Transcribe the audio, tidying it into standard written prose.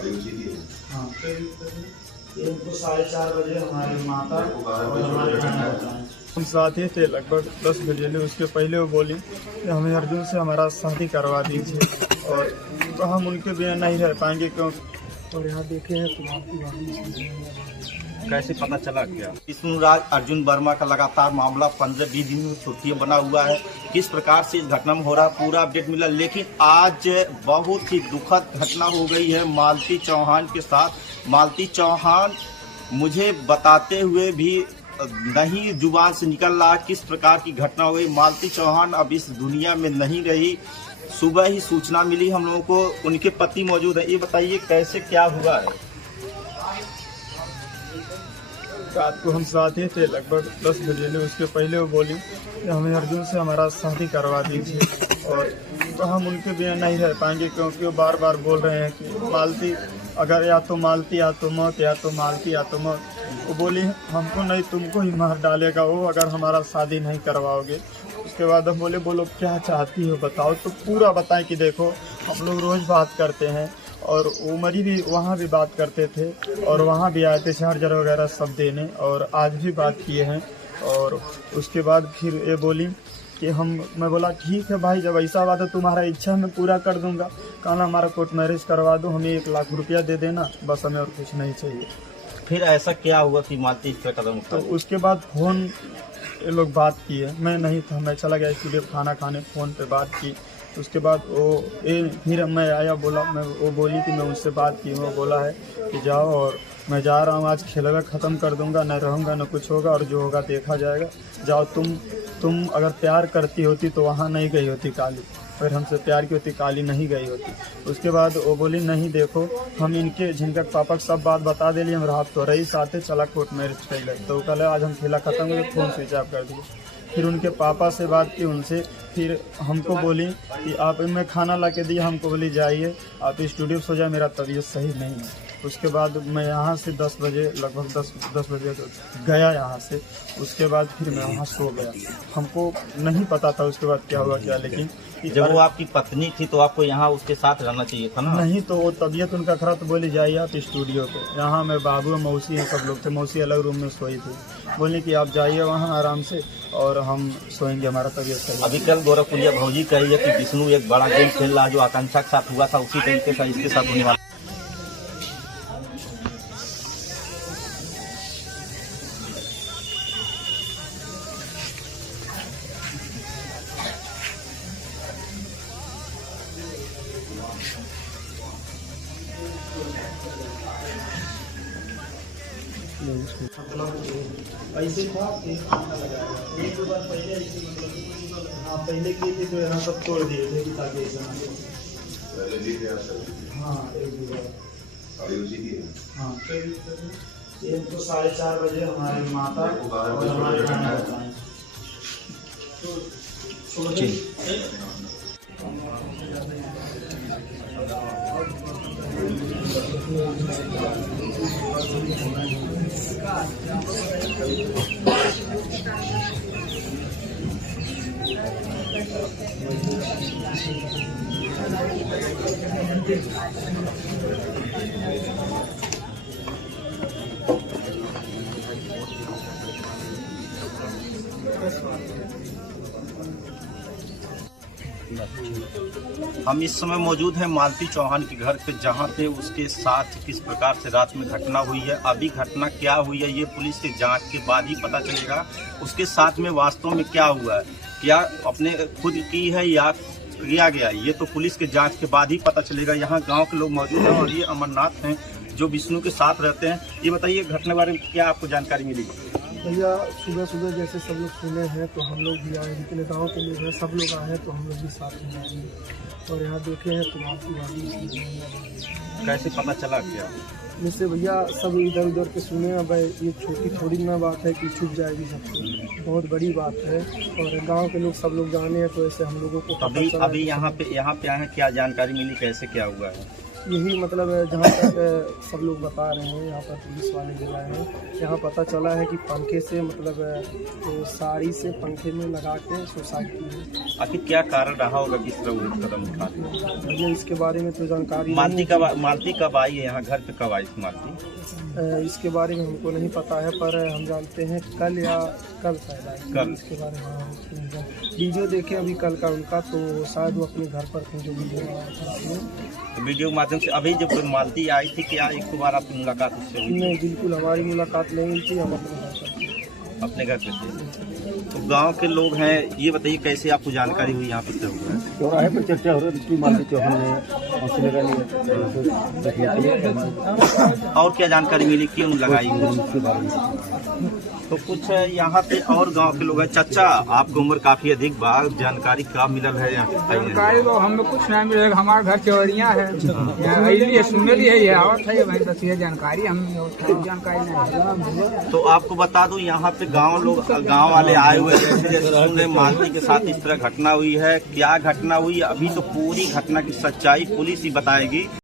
हाँ, ये उनको 4:30 बजे हमारे माता और हमारे बताएं। हम साथ ही थे लगभग 10 बजे। उसके पहले वो बोली कि हमें अर्जुन से हमारा शादी करवा दीजिए और तो हम उनके बिना नहीं रह पाएंगे क्यों। और यहाँ देखे हैं कैसे पता चला क्या विष्णुराज अर्जुन वर्मा का लगातार मामला 15-20 दिन में छुट्टियां बना हुआ है। किस प्रकार से इस घटना में हो रहा है पूरा अपडेट मिला, लेकिन आज बहुत ही दुखद घटना हो गई है मालती चौहान के साथ। मालती चौहान मुझे बताते हुए भी नहीं जुबान से निकल रहा किस प्रकार की घटना हो गई। मालती चौहान अब इस दुनिया में नहीं रही। सुबह ही सूचना मिली हम लोगों को, उनके पति मौजूद है। ये बताइए कैसे क्या हुआ है। रात को हम साथ ही थे लगभग 10 बजे। उसके पहले वो बोली कि हमें अर्जुन से हमारा शादी करवा दीजिए और तो हम उनके बिना नहीं रह पाएंगे क्योंकि वो बार बार बोल रहे हैं कि मालती अगर या तो मालती या तो मौत, या तो मालती या तो मौत। वो बोली हमको नहीं तुमको ही मार डालेगा वो अगर हमारा शादी नहीं करवाओगे। उसके बाद हम बोलो क्या चाहती हो बताओ। तो पूरा बताएं कि देखो हम लोग रोज़ बात करते हैं और उमरी भी वहाँ भी बात करते थे और वहाँ भी आए थे चार्जर वगैरह सब देने और आज भी बात किए हैं। और उसके बाद फिर ये बोली कि मैं बोला ठीक है भाई, जब ऐसा बात है तुम्हारा इच्छा मैं पूरा कर दूंगा। कहना हमारा कोर्ट मैरिज करवा दो, हमें 1 लाख रुपया दे देना, बस हमें और कुछ नहीं चाहिए। फिर ऐसा क्या हुआ कि मालती इस पर कदम उठाई? तो उसके बाद फ़ोन ये लोग बात किए, मैं नहीं था, मैं चला गया स्टूडियो खाना खाने। फ़ोन पे बात की। उसके बाद फिर मैं आया, वो बोली कि मैं उससे बात की। वो बोला है कि जाओ और मैं जा रहा हूँ, आज खेलवा ख़त्म कर दूंगा, न रहूँगा न कुछ होगा और जो होगा देखा जाएगा। जाओ तुम अगर प्यार करती होती तो वहाँ नहीं गई होती काली, अगर हमसे प्यार की होती काली नहीं गई होती। उसके बाद वो बोली नहीं देखो हम इनके जिनका पापा सब बात बता दिली, हम रात तो रही साथे चला कोर्ट मैरिज कर। तो वो कल आज हम खेला ख़त्म हुए, फ़ोन स्विच ऑफ कर दिए। फिर उनके पापा से बात की उनसे, फिर हमको बोली कि आप मैं खाना ला के दिया, हमको बोली जाइए आप स्टूडियो सो जाए, मेरा तबीयत सही नहीं है। उसके बाद मैं यहाँ से 10 बजे लगभग 10 बजे गया यहाँ से। उसके बाद फिर मैं वहाँ सो गया, हमको नहीं पता था उसके बाद क्या हुआ क्या। लेकिन जब वो आपकी पत्नी थी तो आपको यहाँ उसके साथ रहना चाहिए था ना? नहीं, तो वो तबीयत उनका खराब, तो बोली जाइए आप स्टूडियो पे। यहाँ मैं बाबू मौसी हैं सब लोग थे, मौसी अलग रूम में सोई थी। बोले कि आप जाइए वहाँ आराम से और हम सोएंगे, हमारा तबीयत सही। अभी कल गोरखपुरिया भौजी कही है कि विष्णु एक बड़ा गेम खेल रहा है, जो आकांक्षा के साथ हुआ था उसी तरीके से इसके साथ होने वाला। मतलब ऐसे था कि खाना लगाया 1-2 बार पहले ऐसे मतलब हाँ पहले किए थे तो यहाँ सब तोड़ दिए थे कि ताकि ऐसा ना हो। हाँ 1-2 बार हाँ ये उनको 4:30 बजे हमारे माता और हमारे बताएं। हम इस समय मौजूद हैं मालती चौहान के घर पे, जहां पे उसके साथ किस प्रकार से रात में घटना हुई है। अभी घटना क्या हुई है ये पुलिस के जांच के बाद ही पता चलेगा। उसके साथ में वास्तव में क्या हुआ है, क्या अपने खुद की है या किया गया, ये तो पुलिस के जांच के बाद ही पता चलेगा। यहाँ गांव के लोग मौजूद हैं और ये अमरनाथ हैं जो विष्णु के साथ रहते हैं। ये बताइए घटना के बारे में क्या आपको जानकारी मिली? भैया सुबह जैसे सब लोग सुने हैं तो हम लोग भी आए, जितने गाँव के लोग हैं सब लोग आए हैं तो हम लोग भी साथ में आए और यहाँ देखे हैं तो आपकी गाड़ी। कैसे पता चला क्या? जैसे भैया सब इधर उधर के सुने, अब ये छोटी थोड़ी ना बात है कि छुप जाएगी सबको, बहुत बड़ी बात है और गांव के लोग सब लोग जाने हैं तो ऐसे हम लोगों को अभी यहाँ पे आए हैं, क्या जानकारी मिली, कैसे क्या हुआ है? यही मतलब जहाँ तक सब लोग बता रहे हैं, यहाँ पर पुलिस वाले जो आए हैं, यहाँ पता चला है कि पंखे से मतलब तो साड़ी से पंखे में लगा के सुसाइड की है। आखिर क्या कारण रहा होगा किस तरह वो कदम उठाते हैं? मुझे इसके बारे में तो जानकारी मालती नहीं कब आई है यहाँ घर पे, कब आई थी मालती? इसके बारे में हमको नहीं पता है, पर हम जानते हैं कल या कल शायद आई। कल। इसके बारे में वीडियो देखे अभी कल का उनका, तो शायद वो अपने घर पर थे जो वीडियो बनाए। तो वीडियो के माध्यम से अभी जब मालती आई थी, क्या एक दो बार आपकी मुलाकात उससे हुई? नहीं, बिल्कुल हमारी मुलाकात नहीं हुई थी, हम अपने घर पर थे। अपने घर पे थे। तो गांव के लोग हैं, ये बताइए कैसे आपको जानकारी हुई यहाँ पे क्या हुआ है? चौराहे पर चर्चा हो रही थी मालती चौहान ने मौसी लगा लिया। और क्या जानकारी मिली, क्यों लगाई उसके बारे में तो कुछ यहाँ पे और गांव के लोग हैं। चाचा, आपकी उम्र काफी अधिक बार जानकारी का मिलल है यहाँ? जानकारी तो हमें कुछ नहीं मिलेगा, हमारे घर चौरिया है, ये सुनली है, ये आवत है, भाई बस ये जानकारी हमें जानकारी नहीं है। तो आपको बता दूं यहाँ पे गांव वाले आए हुए हैं, जैसे जैसे सुने मालती के साथ इस तरह घटना हुई है। क्या घटना हुई अभी तो पूरी घटना की सच्चाई पुलिस ही बताएगी।